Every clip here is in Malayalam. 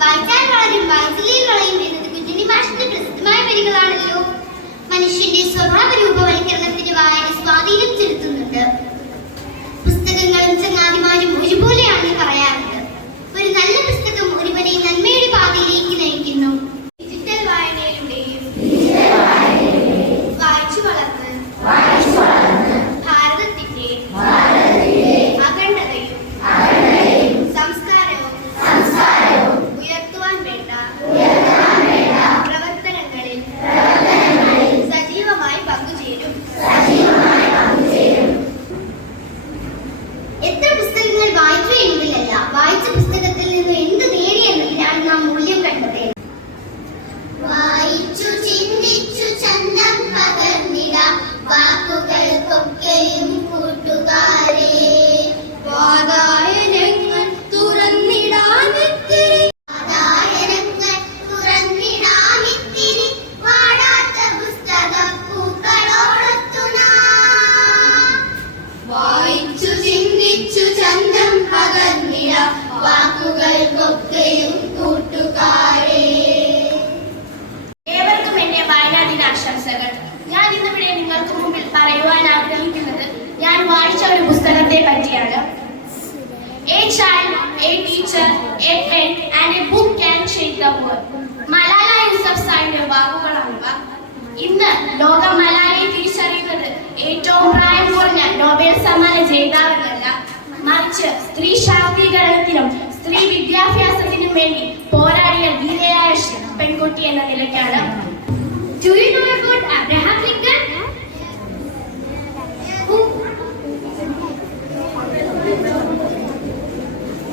വായിച്ചാൽ വളരും വായിച്ചില്ലേ വളയും എന്നത് കുഞ്ഞുണ്ണി മാഷിന്റെ പ്രസിദ്ധമായ വരികളാണല്ലോ. മനുഷ്യന്റെ സ്വഭാവ രൂപവൽക്കരണത്തിന് വായന സ്വാധീനം ചെലുത്തുന്നുണ്ട്. പുസ്തകങ്ങളും ചങ്ങാതിമാരും ഒരുപോലെയാണെന്ന് പറയാറുണ്ട്. ഒരു നല്ല പുസ്തകം ഒരുവനെ നന്മയുടെ പാതയിലേക്ക് നയിക്കുന്നു. ഡിജിറ്റൽ വായനയിലൂടെയും വായിച്ചു വളർന്ന് ഭാരതത്തിന്റെ അഖണ്ഡതയും സംസ്കാരവും ഉയർത്തുവാൻ വേണ്ട പ്രവർത്തനങ്ങളിൽ സജീവമായി പങ്കുചേരും. എത്ര പുസ്തകങ്ങൾ വായിച്ചു എന്നതിലല്ല, വായിച്ച പുസ്തകത്തിൽ നിന്ന് എന്ത് നേടി എന്നതിനാണ് നാം മൂല്യം കണ്ടത്. വായിച്ചു ചിന്തിച്ചു ചന്തം പകർന്നിടാം വാക്കുകൾക്കൊക്കെയും കൂട്ടുകാരെ. വാതായനങ്ങൾ തുറന്നിടാമിത്തിരി വാടാത്ത പുസ്തകം പൂക്കളോടൊത്തുന. വായിച്ചു ചിന്തിച്ചു ചന്തം പകർന്നിടാം വാക്കുകൾക്കൊക്കെയും കൂട്ടുകാരെ. ഏവർക്കും എന്റെ വായനാ ദിനാശംസകൾ. ഞാൻ ഇന്നിവിടെ നിങ്ങൾക്ക് മുമ്പിൽ പറയുവാൻ ആഗ്രഹിക്കുന്നത് ഞാൻ വായിച്ച ഒരു പുസ്തകത്തെ പറ്റിയാണ്. A child, a teacher, a friend and a book can change the world. Malala യൂസഫ്സായിയുടെ വാക്കുകളാണിവ. ഇന്ന് ലോകം മലാലയെ തിരിച്ചറിയുന്നത് ഏറ്റവും പ്രായം കുറഞ്ഞ നോബൽ സമ്മാന ജേതാവെന്നല്ല, മറിച്ച് സ്ത്രീ ശാക്തീകരണത്തിനും സ്ത്രീ വിദ്യാഭ്യാസത്തിനും വേണ്ടി പോരാടിയ ധീരയായ പെൺകുട്ടി എന്ന നിലയ്ക്കാണ്. Do you know about Abraham Lincoln?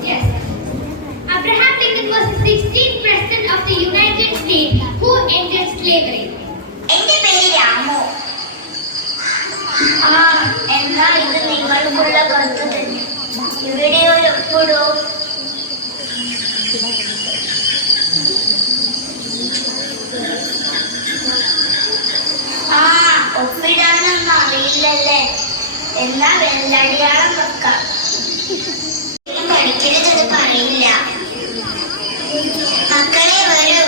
Yes. Abraham Lincoln was the 16th president of the United States who ended slavery. എന്റെ പേര് രാമു. എന്നാ ഇത് നിങ്ങൾക്കുള്ള കത്ത് തന്നെ. ഇവിടെ ഒരു ഒപ്പിടൂ. ഒപ്പിടാനൊന്നും അറിയില്ലല്ലേ? എന്നാ വെള്ളടിയാളം വെക്കാം. പഠിക്കരുത് പറയില്ല. മക്കളെ വരൂ.